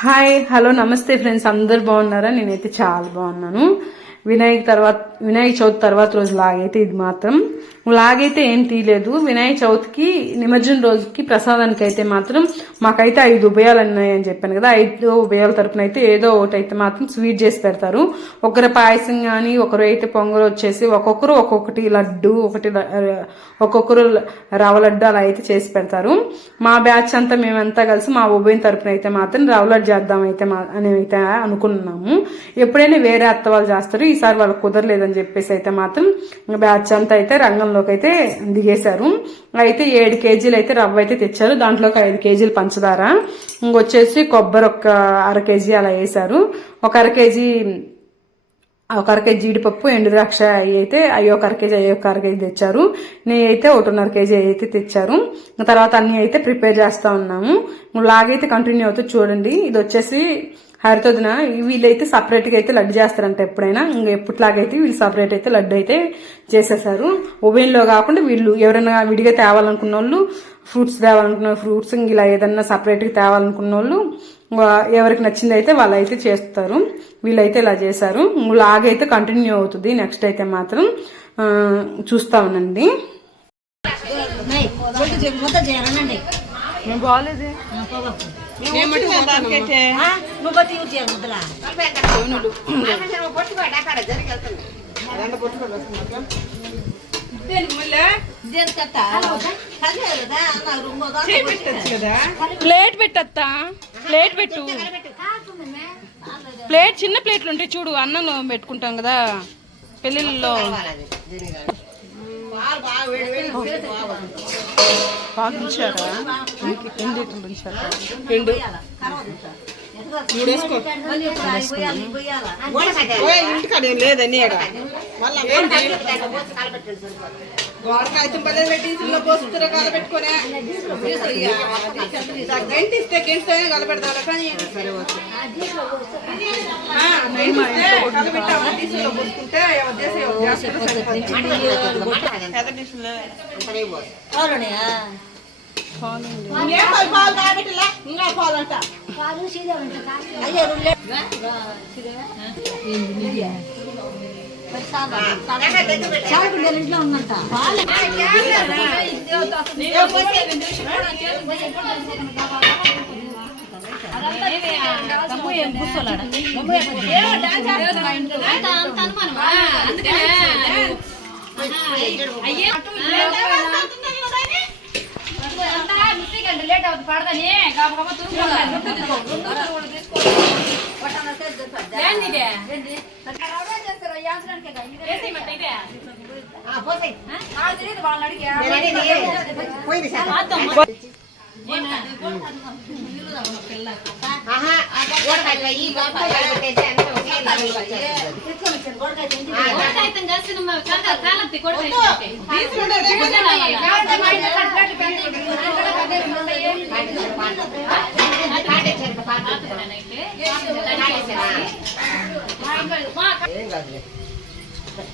Hi hello నమస్తే friends అందరు బాగున్నారా? నేనైతే చాలా బాగున్నాను. వినాయక తర్వాత వినాయక చవితి తర్వాత రోజు లాగైతే ఇది మాత్రం. లాగైతే ఏం తీయలేదు. వినాయక చవితికి నిమజ్జనం రోజుకి ప్రసాదానికి అయితే మాత్రం మాకైతే ఐదు ఉభయాలు ఉన్నాయని చెప్పాను కదా. ఐదు ఉభయాల తరపున అయితే ఏదో ఒకటి అయితే మాత్రం స్వీట్ చేసి పెడతారు. ఒకరు పాయసం కానీ ఒకరు అయితే పొంగలు వచ్చేసి ఒక్కొక్కరు ఒక్కొక్కటి లడ్డు ఒకటి ఒక్కొక్కరు రవ్వ లడ్డు అలా అయితే చేసి పెడతారు. మా బ్యాచ్ అంతా మేమంతా కలిసి మా ఉభయం తరపున అయితే మాత్రం రవ్వ లడ్డు చేద్దాం అయితే మా అని అయితే అనుకున్నాము. ఎప్పుడైనా వేరే అత్త వాళ్ళు చేస్తారు. ఈసారి వాళ్ళకి కుదరలేదని చెప్పేసి అయితే మాత్రం బ్యాచ్ అంతా అయితే రంగంలోకి అయితే దిగేశారు. అయితే ఏడు కేజీలు అయితే రవ్వ అయితే తెచ్చారు. దాంట్లోకి ఐదు కేజీలు పంచదార ఇంకొచ్చేసి కొబ్బరి ఒక అర కేజీ అలా వేసారు ఒక అర కేజీ ఒక అర కేజీ జీడిపప్పు ఎండు ద్రాక్ష అవి అయితే అవి ఒక కేజీ అవి ఒక అర కేజీ తెచ్చారు. నెయ్యి అయితే ఒకటిన్నర కేజీ అయితే తెచ్చారు. తర్వాత అన్ని అయితే ప్రిపేర్ చేస్తూ ఉన్నాము. లాగైతే కంటిన్యూ అవుతుంది చూడండి. ఇది వచ్చేసి హరితోదిన వీళ్ళైతే సపరేట్గా అయితే లడ్డు చేస్తారంట ఎప్పుడైనా. ఇంకా ఎప్పటిలాగైతే వీళ్ళు సపరేట్ అయితే లడ్డు అయితే చేసేసారు. ఓవెన్లో కాకుండా వీళ్ళు ఎవరైనా విడిగా తేవాలనుకున్న వాళ్ళు ఫ్రూట్స్ తేవాలనుకున్న ఫ్రూట్స్ ఇలా ఏదన్నా సపరేట్గా తేవాలనుకున్న వాళ్ళు ఎవరికి నచ్చింది అయితే వాళ్ళు అయితే చేస్తారు. వీళ్ళైతే ఇలా చేశారు. లాగైతే కంటిన్యూ అవుతుంది. నెక్స్ట్ అయితే మాత్రం చూస్తా ఉండండి. బాగాలేదు ప్లేట్ పెట్టత్తా? ప్లేట్ పెట్టు. ప్లేట్ చిన్న ప్లేట్లు ఉంటాయి చూడు అన్నంలో పెట్టుకుంటాం కదా. పెళ్ళిళ్ళలో. పాలు ఉంచారా ఎన్ని ఎన్ని లీటర్లు ఉంచారా రెండు ఇంటికాడ ఏం లేదని. మళ్ళా ఏంటి? గోడకాయ తుంపలే పెట్టి ఇందులో పోసుకురా కలపెట్టుకునే గంట ఇస్తే గంటతోనే కలపెడతారు కానీ సరే వచ్చు ఆ, గంట ఇస్తే కలపెట్టాము డీజిల్లో పోసుకుంటే ఎవరు చేసే ఎవరు చేస్తారు సరిపోతుంది. పెద్ద డీజిల్లో. ఇంకేం పాలు పాలు కాబట్టిలా ఇంకా పాలు అంట ఇంట్లో లేట్ అవుతుంది పడదని గబగబా తీసుకో వాళ్ళని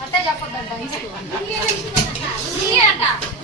అట్టే చెప్పొద్దంట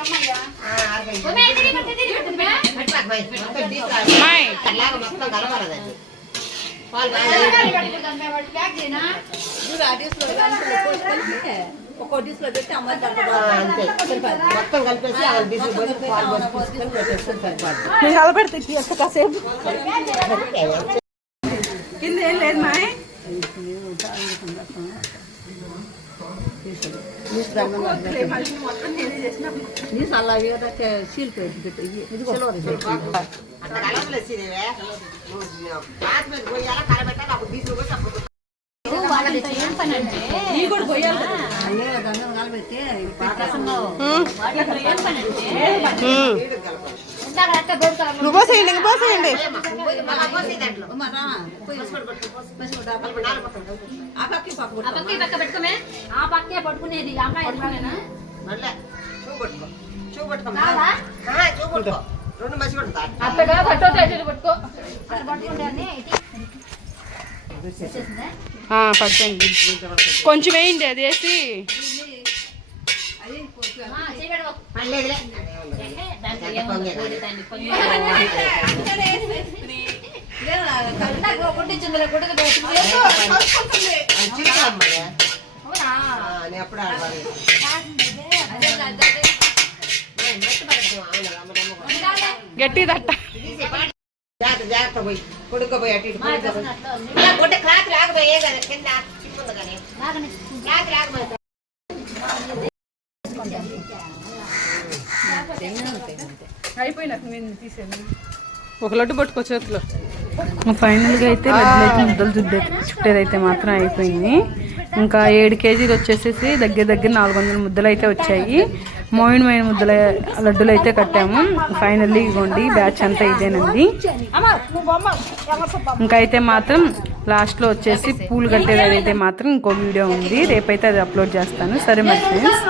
అమ్మయ్యా మాయ్ ప్యాక్ చేయనా ఒక్కో డిస్లో పెట్టి అమ్మాయి మొత్తం కలిపేసి ఆ డీజిల్ పోసి పాలు పోసి తీసుకొని పెట్టేస్తే సరిపోద్ది. నేను కలపెడితే ఎక్క కాసేపు కింద ఏం లేదు మాయ్ నీ సల్లా సీల్ పెట్టి కలబెట్టి గోధుమ నువ్వు పోసేయండి ఇంక పోసేయండి. ఆ పక్కే పట్టుకునేది అమ్మాయి రెండు మసి అత్తగా పట్టుకో పట్టుకుంటే పట్టండి కొంచెం వేయండి అది వేసి. కొట్టించిందిలే కొట్టుకు నేను అప్పుడే ఆడవాలి గట్టి దట్ట జాగ్రత్త జాగ్రత్త పోయి. కొడుకోపోయి అటు ఇటు మా క్లాత్ కదా. కింద. చిప్పుంది కానీ క్లాత్ అయిపోయినాక నేను తీసేది? ఒక లడ్డు పట్టుకో చేతిలో. ఫైనల్గా అయితే లడ్డులు అయితే ముద్దలు చుట్టే చుట్టేదైతే మాత్రం అయిపోయింది. ఇంకా ఏడు కేజీలు వచ్చేసేసి దగ్గర దగ్గర నాలుగు వందల ముద్దలు అయితే వచ్చాయి మోయినమైన ముద్దల లడ్డులు అయితే కట్టాము. ఫైనల్లీ ఇదిగోండి బ్యాచ్ అంతా ఇదేనండి. ఇంకా అయితే మాత్రం లాస్ట్లో వచ్చేసి పూలు కట్టేది అయితే మాత్రం ఇంకో వీడియో ఉంది. రేపైతే అది అప్లోడ్ చేస్తాను. సరే మరి ఫ్రెండ్స్